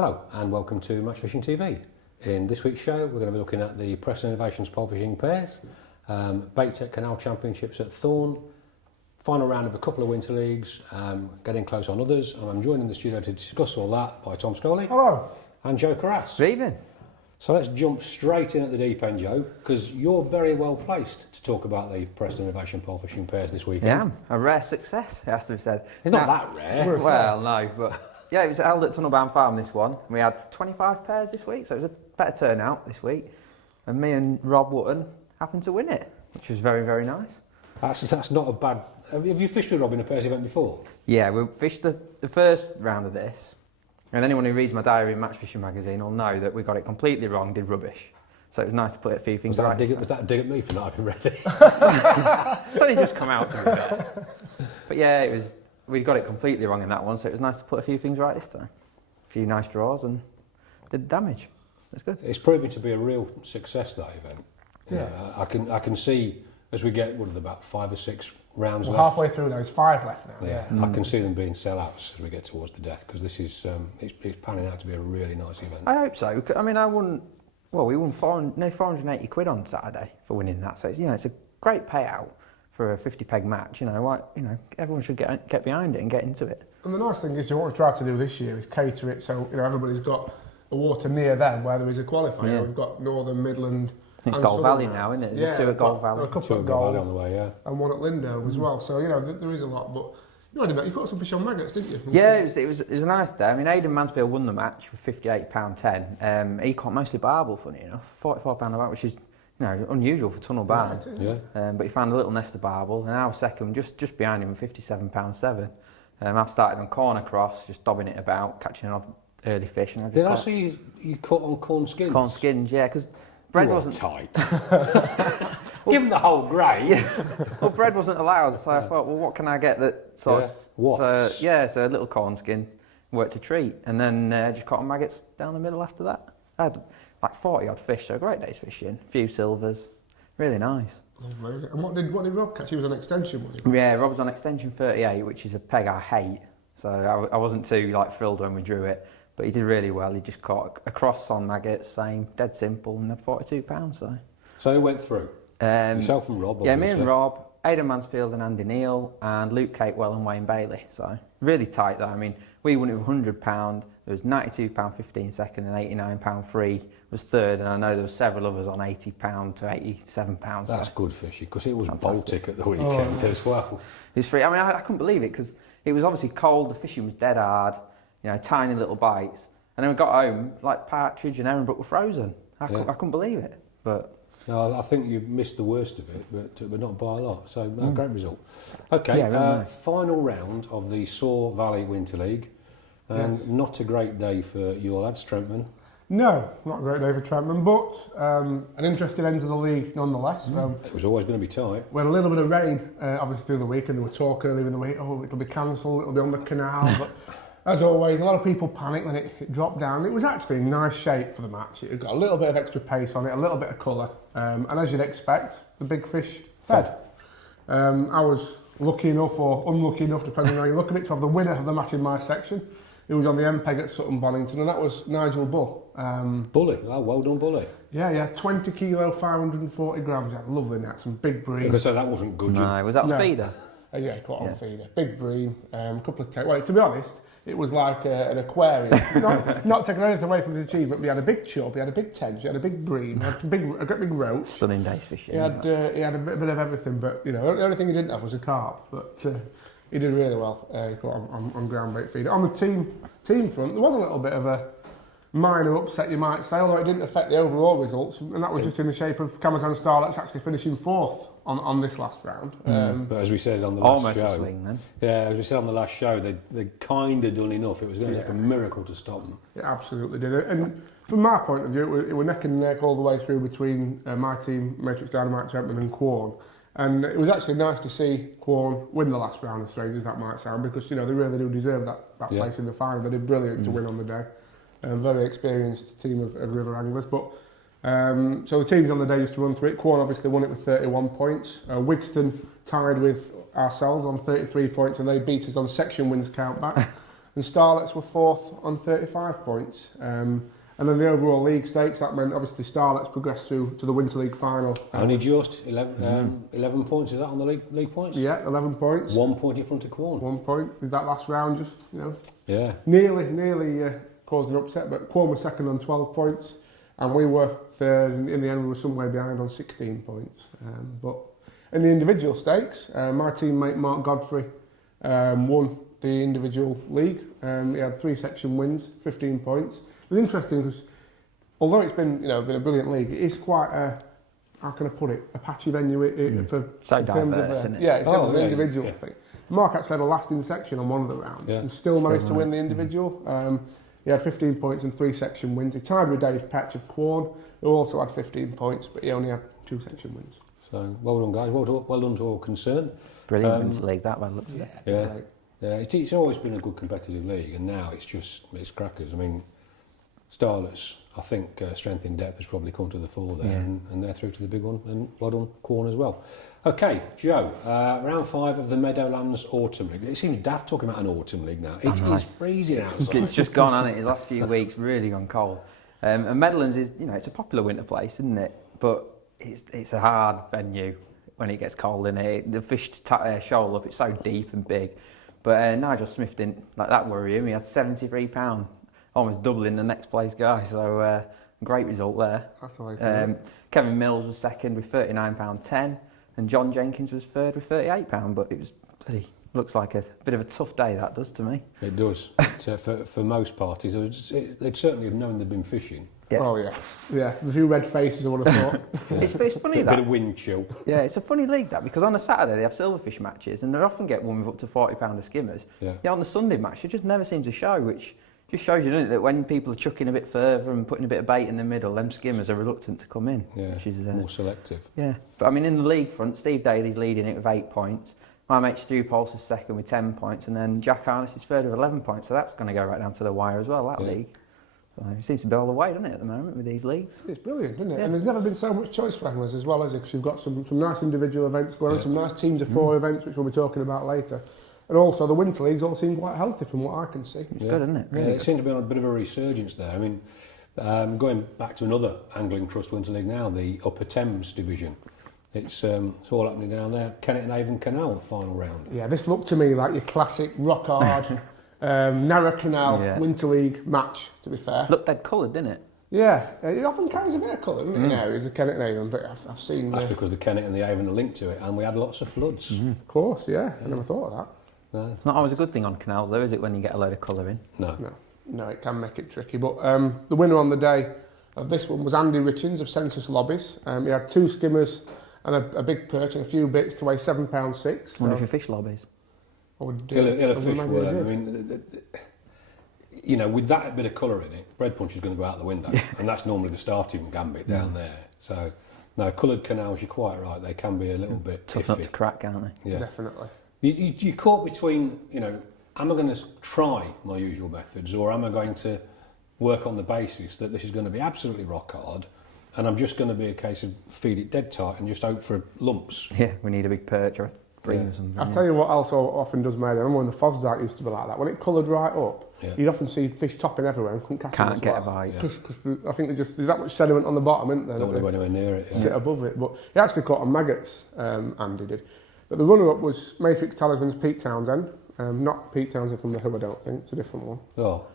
Hello and welcome to Match Fishing TV. In this week's show we're going to be looking at the Preston Innovations pole fishing pairs, Bait Canal Championships at Thorn, final round of a couple of winter leagues, getting close on others, and I'm joined in the studio to discuss all that by Tom Scholey. Hello. And Joe Carass. Good evening. So let's jump straight in at the deep end, Joe, because you're very well placed to talk about the Preston Innovation pole fishing pairs this weekend. Yeah, a rare success, it has to be said. It's not that rare. Well, no, but yeah, it was held at Tunnelbound Farm, this one. We had 25 pairs this week, so it was a better turnout this week. And me and Rob Wootton happened to win it, which was very, very nice. That's not a bad... Have you fished with Rob in a pairs event before? Yeah, we fished the first round of this, and anyone who reads my diary in Match Fishing magazine will know that we got it completely wrong, did rubbish. So it was nice to put a few things right. Was that a dig at me for not having read it? It's only just come out to me there. But yeah, we got it completely wrong in that one, so it was nice to put a few things right this time. A few nice draws and did damage. That's good. It's proving to be a real success, that event. Yeah. I can see as we get about 5 or 6 rounds left. Halfway through, there's 5 left now. Yeah, I can see them being sellouts as we get towards the death, because this is it's panning out to be a really nice event. I hope so. I mean, we won 480 quid on Saturday for winning that. So it's a great payout for a 50 peg match. Everyone should get behind it and get into it. And the nice thing is, what we've tried to do this year is cater it so everybody's got a water near them where there is a qualifier. Yeah. We've got Northern, Midland. It's Gold Valley now, isn't it? There's 2 at Gold Valley. A couple Two at at Gold Valley on the way, yeah. And 1 at Lindome as well. So there is a lot. But you caught some fish on maggots, didn't you? Yeah, it was a nice day. I mean, Aidan Mansfield won the match with £58.10. He caught mostly barbel, funny enough, £44 a bite, which is unusual for Tunnel Bound. Yeah. But he found a little nest of barbel, and I was second, just behind him, £57.7. I've started on corner cross, just dobbing it about, catching an early fish. And Did I see you caught on corn skins? Corn skins, yeah, because bread wasn't tight. Give him the whole grey. Yeah. Well, bread wasn't allowed, so I thought, well, what can I get that wafts. So a little corn skin worked a treat, and then just caught on maggots down the middle after that. I had like 40 odd fish, so a great day's fishing. A few silvers, really nice. And what did Rob catch? He was on extension, wasn't he? Yeah, Rob was on extension 38, which is a peg I hate. So I wasn't too thrilled when we drew it, but he did really well. He just caught a cross on maggots, same, dead simple, and had £42. So who went through? Yourself and Rob, obviously. Yeah, me and Rob, Aidan Mansfield and Andy Neal, and Luke Capewell and Wayne Bailey. So really tight though. I mean, we won it with £100. There was £92.15 second and £89 free was third, and I know there were several others on £80 to £87. That's good fishing, because it was Baltic at the weekend as well. It was free. I mean, I couldn't believe it, because it was obviously cold, the fishing was dead hard, tiny little bites. And then we got home, partridge and Heren Brook were frozen. I couldn't believe it. But no, I think you missed the worst of it, but not by a lot. So great result. Okay, Yeah, really nice. Final round of the Soar Valley Winter League, and not a great day for your lads, Trentman. No, not a great day for Trentman, but an interesting end to the league nonetheless. It was always going to be tight. We had a little bit of rain, obviously, through the week, and there were talk earlier in the week, it'll be cancelled, it'll be on the canal. But as always, a lot of people panicked when it dropped down. It was actually in nice shape for the match. It got a little bit of extra pace on it, a little bit of colour, and as you'd expect, the big fish fed. I was lucky enough, or unlucky enough, depending on how you look at it, to have the winner of the match in my section. He was on the MPEG at Sutton Bonington, and that was Nigel Bull. Bully, well done, Bully. Yeah, 20 kilo, 540 grams. Had lovely net, some big bream. Because that wasn't good. no, was that on feeder? Yeah, caught on feeder. Big bream, couple of well, to be honest, it was like an aquarium. not taking anything away from the achievement, but he had a big chub, he had a big tench, he had a big bream, he had a great big roach. Stunning day's fishing. He had a bit of everything, but the only thing he didn't have was a carp. But he did really well. He caught on ground bait feeder. On the team front, there was a little bit of a minor upset, you might say, although it didn't affect the overall results, and that was just in the shape of Camazan Starlets actually finishing 4th on this last round. But as we said on the last almost show, a swing then. Yeah, as we said on the last show, they kind of done enough. It was going to take a miracle to stop them. It absolutely did. And from my point of view, it were neck and neck all the way through between my team, Matrix Dynamite Champion, and Quorn. And it was actually nice to see Quorn win the last round, as strange as that might sound, because they really do deserve that place in the final. They did brilliant to win on the day. A very experienced team of river anglers. But so the teams on the day, just to run through it, Quorn obviously won it with 31 points. Wigston tied with ourselves on 33 points, and they beat us on section wins count back. and Starlets were 4th on 35 points. And then the overall league stakes, that meant obviously Starlets progressed through to the Winter League final. Only just 11 points, is that on the league points? Yeah, 11 points. 1 point in front of Quorn. 1 point. Is that last round just, Yeah. nearly caused an upset, but Quorn was second on 12 points, and we were third, and in the end we were somewhere behind on 16 points. But in the individual stakes, my teammate Mark Godfrey won the individual league. He had 3 section wins, 15 points. It was interesting because although it's been, been a brilliant league, it is quite a, how can I put it, a patchy venue for So in terms diverse, of, isn't it? Yeah, in terms of the yeah, individual yeah. thing. Mark actually had a lasting section on one of the rounds and still managed to win the individual. He had 15 points and 3 section wins. He tied with Dave Patch of Quorn, who also had 15 points, but he only had 2 section wins. So well done, guys. Well done to all concerned. Brilliant Winter League, that by the looks of it. Yeah. Yeah, it's always been a good competitive league, and now it's crackers. I mean, Starlets, I think strength in depth has probably come to the fore there, and they're through to the big one, and well done Quorn as well. Okay, Joe, round 5 of the Meadowlands Autumn League. It seems daft talking about an Autumn League now. It is freezing outside. It's just gone on it. The last few weeks really gone cold. And Meadowlands is, it's a popular winter place, isn't it? But it's a hard venue when it gets cold in it. The fish shoal up, it's so deep and big. But Nigel Smith didn't let that worry him. He had £73, almost doubling the next place guy. So great result there. That's the way to Kevin Mills was second with £39.10, and John Jenkins was third with £38. But it was looks like a bit of a tough day, that does to me. It does. For most parties, they'd certainly have known they'd been fishing. Yeah. Oh yeah, yeah. A few red faces, I would have thought. It's funny A that. bit of wind chill. Yeah, it's a funny league that, because on a Saturday they have silverfish matches and they often get one with up to £40 skimmers. Yeah. On the Sunday match it just never seems to show, which just shows you, doesn't it, that when people are chucking a bit further and putting a bit of bait in the middle, them skimmers are reluctant to come in. Yeah, which is, more selective. Yeah, but I mean in the league front, Steve Daly's leading it with 8 points. My mate Stu Pulse is second with 10 points, and then Jack Harness is third with 11 points. So that's going to go right down to the wire as well, that league. So it seems to be all the way, doesn't it, at the moment with these leagues? It's brilliant, isn't it? Yeah. And there's never been so much choice for anglers as well, has it? Because you've got some nice individual events going on, some nice teams of 4 events, which we'll be talking about later. And also the winter leagues all seem quite healthy from what I can see. It's good, isn't it? Really it seemed to be on a bit of a resurgence there. I mean, going back to another Angling Trust Winter League now, the Upper Thames division. It's all happening down there. Kennet and Avon Canal, final round. Yeah, this looked to me like your classic rock hard, narrow canal winter league match, to be fair. Looked dead coloured, didn't it? Yeah, it often carries a bit of colour, doesn't it, in areas of Kennet and Avon, but I've seen... That's because the Kennet and the Avon are linked to it, and we had lots of floods. Of course, yeah, I never thought of that. No. It's not always a good thing on canals, though, is it, when you get a load of colour in? No, it can make it tricky. But the winner on the day of this one was Andy Richins of Census Lobbies. He had 2 skimmers and a big perch and a few bits to weigh £7.6. Wonder if your fish lobbies. He'll a fish worm. I mean, with that bit of colour in it, bread punch is going to go out the window, and that's normally the starting gambit down there. So, no, coloured canals, you're quite right. They can be a little bit Tough iffy. nut to crack, aren't they? Yeah. Definitely. You're caught between, am I going to try my usual methods, or am I going to work on the basis that this is going to be absolutely rock hard, and I'm just going to be a case of feed it dead tight and just hope for lumps? Yeah, we need a big perch or a bream or something. I'll tell you what else often does made. I remember when the Fosdyke used to be like that. When it coloured right up, you'd often see fish topping everywhere and couldn't catch them. Can't get a bite. Because I think there's that much sediment on the bottom, isn't there? Don't want to go anywhere near it. Sit above it. But he actually caught on maggots, Andy did. But the runner-up was Matrix Talisman's Pete Townsend. Not Pete Townsend from The Who, I don't think. It's a different one. Oh,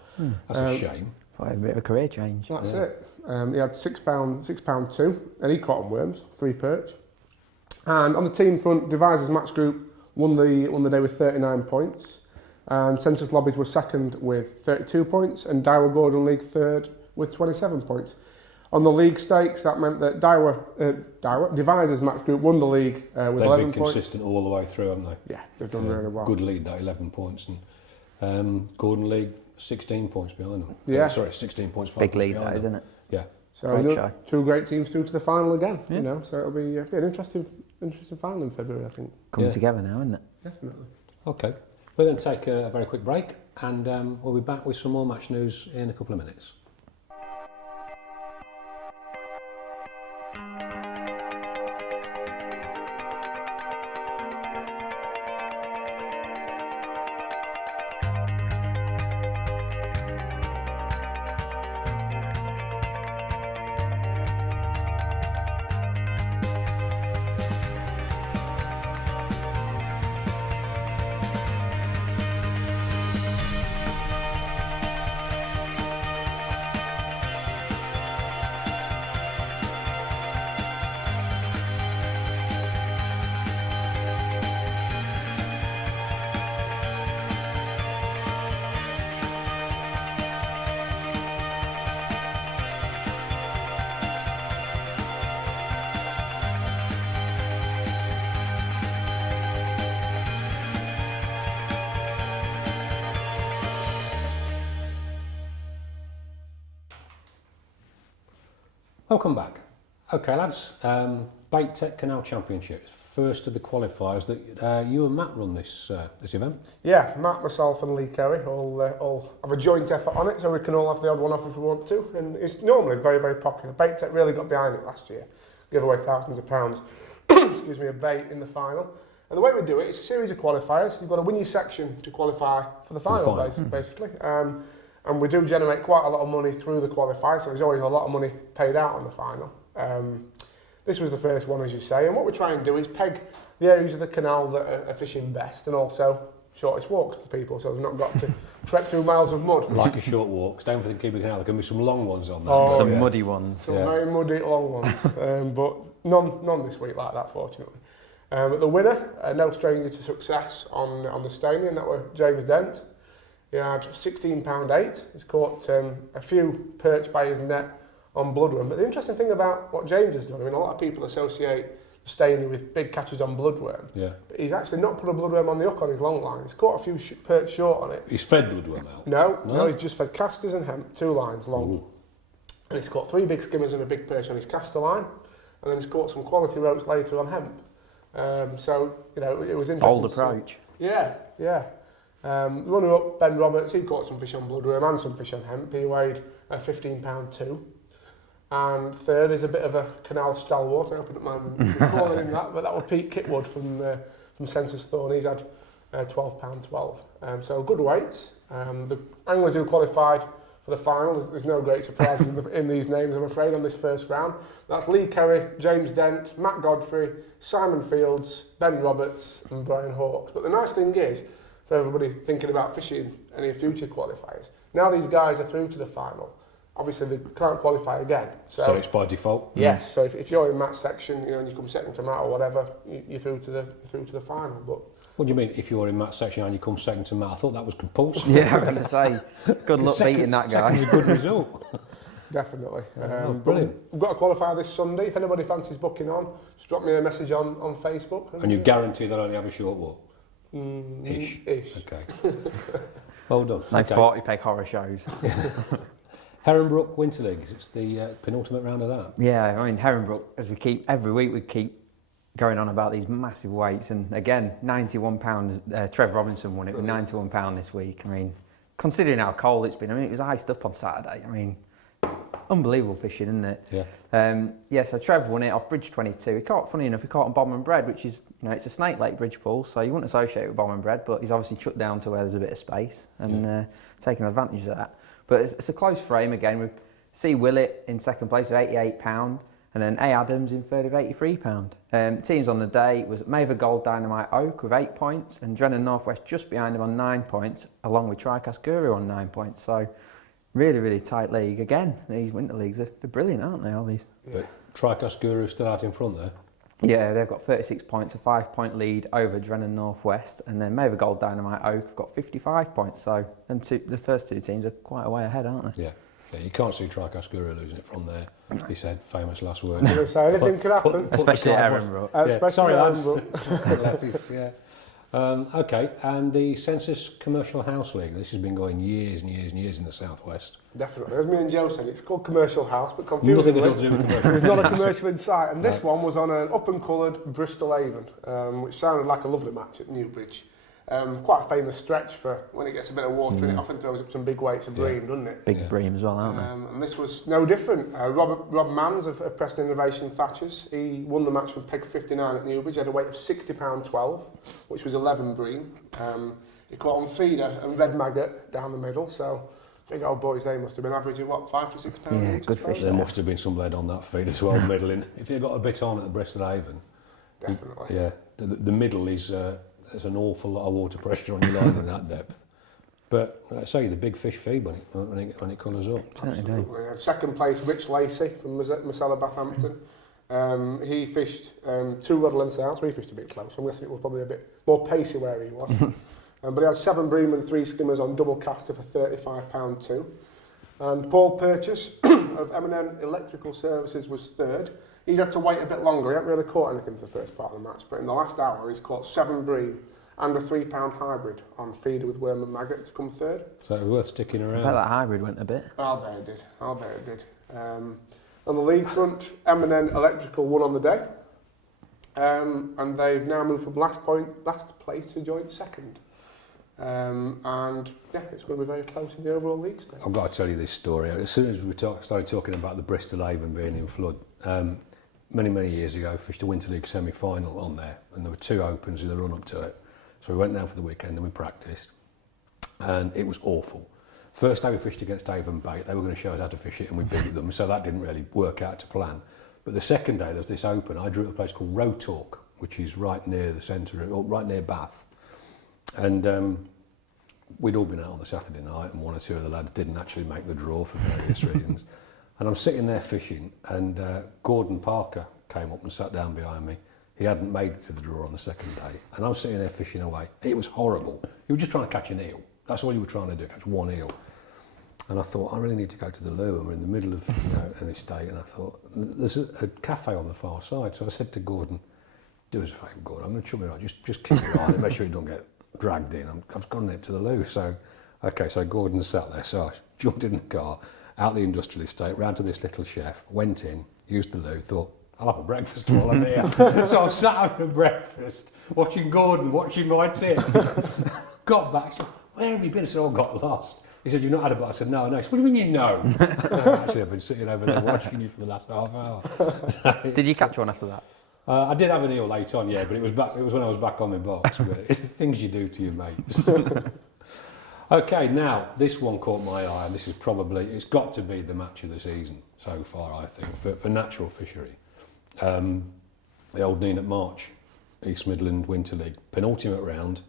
that's a shame. Quite a bit of a career change. That's it. He had £6.2, and he caught on worms, 3 perch. And on the team front, Deviser's Match Group won the day with 39 points. And Census Lobbies were second with 32 points, and Daiwa Gordon League third with 27 points. On the league stakes, that meant that Deviser's Match Group won the league with 11 points. They've been consistent all the way through, haven't they? Yeah, they've done really well. Good lead, that 11 points. And Gordon League, 16 points behind them. Yeah. 16 points. Big lead, that, isn't it? Yeah. So 2 great teams through to the final again. So it'll be an interesting final in February, I think. Coming together now, isn't it? Definitely. Okay. We're going to take a very quick break, and we'll be back with some more match news in a couple of minutes. Welcome back. Okay, lads. Bait Tech Canal Championships, first of the qualifiers that you and Matt run this event. Yeah, Matt, myself and Lee Kerry all have a joint effort on it, so we can all have the odd one off if we want to. And it's normally very, very popular. Bait Tech really got behind it last year. Give away thousands of pounds excuse me, of bait in the final. And the way we do it, it's a series of qualifiers. You've got to win your section to qualify for the final, basically. And we do generate quite a lot of money through the qualifiers, so there's always a lot of money paid out on the final. This was the first one, as you say, and what we try and do is peg the areas of the canal that are fishing best, and also shortest walks for people, so they've not got to trek through miles of mud. Like a short walk. Stay for the Keeper Canal, there can be some long ones on that. Oh, Some muddy ones. Some very muddy, long ones, but none this week like that, fortunately. But the winner, no stranger to success on the Stanian, that were James Dent. He had £16.8. He's caught a few perch by his net on blood run. But the interesting thing about what James has done, I mean, a lot of people associate Stanian with big catches on bloodworm. Yeah. But he's actually not put a bloodworm on the hook on his long line. He's caught a few perch short on it. He's fed bloodworm out? No, he's just fed casters and hemp, 2 lines long. Ooh. And he's caught 3 big skimmers and a big perch on his caster line. And then he's caught some quality ropes later on hemp. So, you know, it was interesting. Bold approach. Yeah. Runner-up, Ben Roberts, he caught some fish on bloodworm and some fish on hemp. He weighed £15.2. And third is a bit of a canal stalwart. I hope I don't mind calling him that, but that was Pete Kitwood from Census Thorn. He's had £12.12. So good weights. The anglers who qualified for the final, there's no great surprises in these names, I'm afraid, on this first round. That's Lee Kerry, James Dent, Matt Godfrey, Simon Fields, Ben Roberts and Brian Hawkes. But the nice thing is, for everybody thinking about fishing any future qualifiers, now these guys are through to the final. Obviously, they can't qualify again. So it's by default? Yes. So if you're in Matt's section, you know, and you come second to Matt or whatever, you're through to the final. But what do you mean, if you're in Matt's section and you come second to Matt? I thought that was compulsory. Yeah, I'm going to say, good luck beating that guy. Second's a good result. Definitely. Brilliant. We've got a qualifier this Sunday. If anybody fancies booking on, just drop me a message on Facebook. And you guarantee they'll only have a short walk? Ish. Okay. Well done. Like Okay. 40 peg horror shows. Heren Brook Winter Leagues, it's the penultimate round of that. Yeah, I mean, Heren Brook, as we keep, every week we keep going on about these massive weights. And again, £91, Trev Robinson won it with £91 this week. I mean, considering how cold it's been, I mean, it was iced up on Saturday. I mean, unbelievable fishing, isn't it? Yeah. So Trev won it off Bridge 22. He caught on Bomb and Bread, which is, you know, it's a Snake Lake bridge pool, so you wouldn't associate it with Bomb and Bread, but he's obviously chucked down to where there's a bit of space and taken advantage of that. But it's a close frame again. We see Willett in second place with £88, and then A. Adams in third with £83. Teams on the day was Maver Gold Dynamite Oak with 8 points, and Drennan Northwest just behind him on 9 points, along with Tricast Guru on 9 points. So really, really tight league. Again, these winter leagues, they're brilliant, aren't they, all these? But Tricast Guru still out in front there. Yeah, they've got 36 points, a 5-point lead over Drennan Northwest, and then Maver Gold Dynamite Oak have got 55 points. So then the first 2 teams are quite a way ahead, aren't they? Yeah. You can't see Tricast Guru losing it from there. No. He said, famous last word. I'm going to say anything could happen. Especially at Heren Brook. Especially Sorry, Heren lads. Yeah. Okay, and the Census Commercial House League. This has been going years and years and years in the southwest. Definitely. As me and Joe said, it's called Commercial House, but Nothing confusingly, at all to do with commercial. there's not a commercial in sight. And this one was on an up-and-coloured Bristol Avon, which sounded like a lovely match at Newbridge. Quite a famous stretch for when it gets a bit of water and it often throws up some big weights of bream, doesn't it? Big bream as well, aren't they? And this was no different. Rob Manns of Preston Innovation Thatchers, he won the match from peg 59 at Newbridge. He had a weight of £60.12, which was 11 bream. He caught on feeder and red maggot down the middle, so big old boys, they must have been averaging, what, £5 to £6? Yeah, good fish. There must have been some lead on that feed as well, middling. If you got a bit on at the Bristol Avon, Definitely. the middle is there's an awful lot of water pressure on your line in that depth. But like I say, the big fish feed when it colours up. Absolutely. Second place, Rich Lacey from Marcella Bathampton. He fished 2 rod lengths out, so he fished a bit close. I'm guessing it was probably a bit more pacey where he was. But he had 7 bream and 3 skimmers on double caster for £35.2. And Paul Purchase of M&N Electrical Services was third. He's had to wait a bit longer. He hasn't really caught anything for the first part of the match, but in the last hour he's caught 7 bream and a £3 hybrid on feeder with worm and maggot to come third. So it was worth sticking around. I bet that hybrid went a bit. I'll bet it did. On the league front, M&N Electrical won on the day. And they've now moved from last place to joint second. And yeah, it's going to be very close in the overall league stage. I've got to tell you this story. As soon as we started talking about the Bristol Avon being in flood, many years ago, I fished a Winter League semi-final on there, and there were 2 opens in the run-up to it. So we went down for the weekend and we practised, and it was awful. First day we fished against Avon Bait, they were going to show us how to fish it and we beat them, so that didn't really work out to plan. But the second day there was this open, I drew at a place called Rotork, which is right near the centre, or right near Bath. And we'd all been out on the Saturday night, and 1 or 2 of the lads didn't actually make the draw for various reasons. And I'm sitting there fishing, and Gordon Parker came up and sat down behind me. He hadn't made it to the draw on the second day, and I was sitting there fishing away. It was horrible. You were just trying to catch an eel. That's all you were trying to do, catch 1 eel. And I thought, I really need to go to the loo, and we're in the middle of an estate, and I thought, there's a cafe on the far side. So I said to Gordon, do us a favour, Gordon, I'm going to chuck me right, just keep your eye and make sure you don't get dragged in. I've gone there to the loo. So Gordon sat there, so I jumped in the car, out the industrial estate, round to this little chef, went in, used the loo, thought, I'll have a breakfast while I'm here. So I'm sat having a breakfast, watching Gordon, watching my tip. Got back, he said, where have you been? I said, I got lost. He said, you've not had a bite? I said, no. He said, what do you mean you know? Actually, I've been sitting over there watching you for the last half hour. Did you catch one after that? I did have an eel late on, yeah, but it was when I was back on my box. But it's the things you do to your mates. Okay, now, this one caught my eye, and this is probably, it's got to be the match of the season so far, I think, for natural fishery. The old Nenagh March, East Midland Winter League, penultimate round.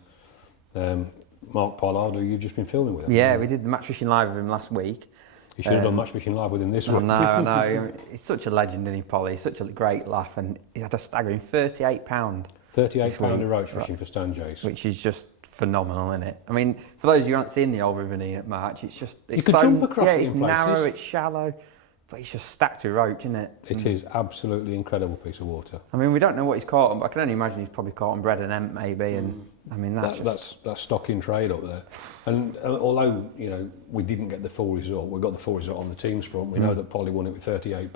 Mark Pollard, who you've just been filming with him. Yeah, we did the match fishing live with him last week. You should have done match fishing live with him this week. I know. He's such a legend, isn't he, Polly? He's such a great laugh, and he had a staggering £38. £38 a roach fishing for Stanjays. Which is just phenomenal, isn't it? I mean, for those of you who aren't seen the old River Nenagh March, it's just... It's you could jump across it in it's places. narrow, it's shallow, but it's just stacked with roach, isn't it? It is absolutely incredible piece of water. I mean, we don't know what he's caught on, but I can only imagine he's probably caught on bread and hemp, maybe, and I mean, that's stock in trade up there. And although, we didn't get the full result, we got the full result on the team's front, we know that Polly won it with £38.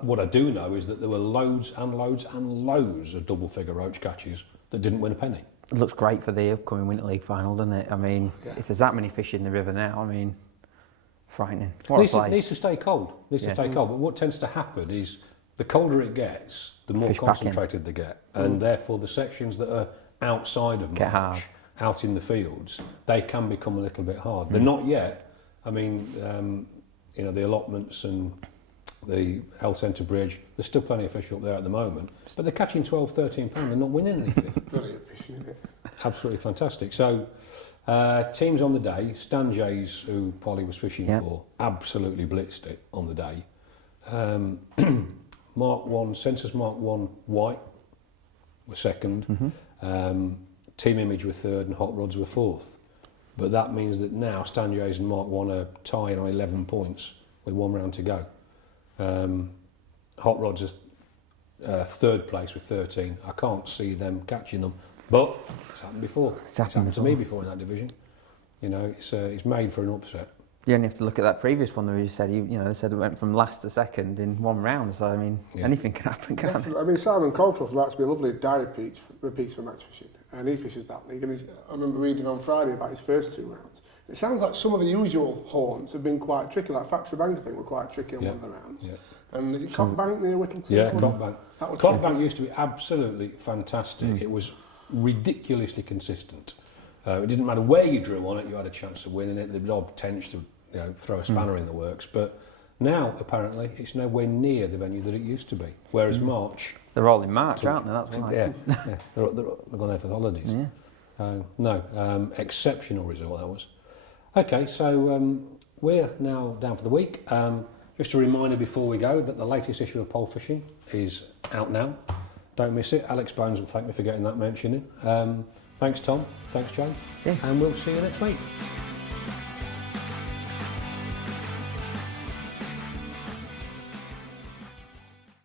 What I do know is that there were loads and loads and loads of double-figure roach catches that didn't win a penny. It looks great for the upcoming Winter League final, doesn't it? I mean, if there's that many fish in the river now, I mean, frightening. What a place. Needs to stay cold. But what tends to happen is the colder it gets, the more concentrated they get, and therefore the sections that are outside of March, out in the fields, they can become a little bit hard. They're not yet. I mean, the allotments and the health centre bridge, there's still plenty of fish up there at the moment, but they're catching 12, 13 pounds, they're not winning anything. Brilliant fishing, isn't it? Absolutely fantastic. So, teams on the day, Stanjays, who Polly was fishing for, absolutely blitzed it on the day. Mark 1, Census Mark 1 White were second, Team Image were third, and Hot Rods were fourth. But that means that now Stanjays and Mark 1 are tying on 11 points with 1 round to go. Hot Rods are third place with 13. I can't see them catching them, but it's happened before. It's happened to me before in that division. It's made for an upset. You only have to look at that previous one where you said, they said it went from last to second in 1 round. So, I mean, anything can happen, can't it? I mean, Simon Colclough likes to be a lovely diary repeats for match fishing, and he fishes that league. And I remember reading on Friday about his first 2 rounds. It sounds like some of the usual horns have been quite tricky, like Factory Bank, I think, were quite tricky on one of the rounds. Yeah. And is it Cock Bank near Whittlesea? Yeah, Cock Bank. Cock Bank used to be absolutely fantastic. It was ridiculously consistent. It didn't matter where you drew on it, you had a chance of winning it. The odd tench to throw a spanner in the works. But now, apparently, it's nowhere near the venue that it used to be. Whereas March... They're all in March, aren't they? That's why. Yeah. They're gone there for the holidays. Yeah. Exceptional result that was. Okay, so we're now down for the week. Just a reminder before we go that the latest issue of Pole Fishing is out now. Don't miss it. Alex Bones will thank me for getting that mentioning. Thanks, Tom. Thanks, Joe. Yeah. And we'll see you next week.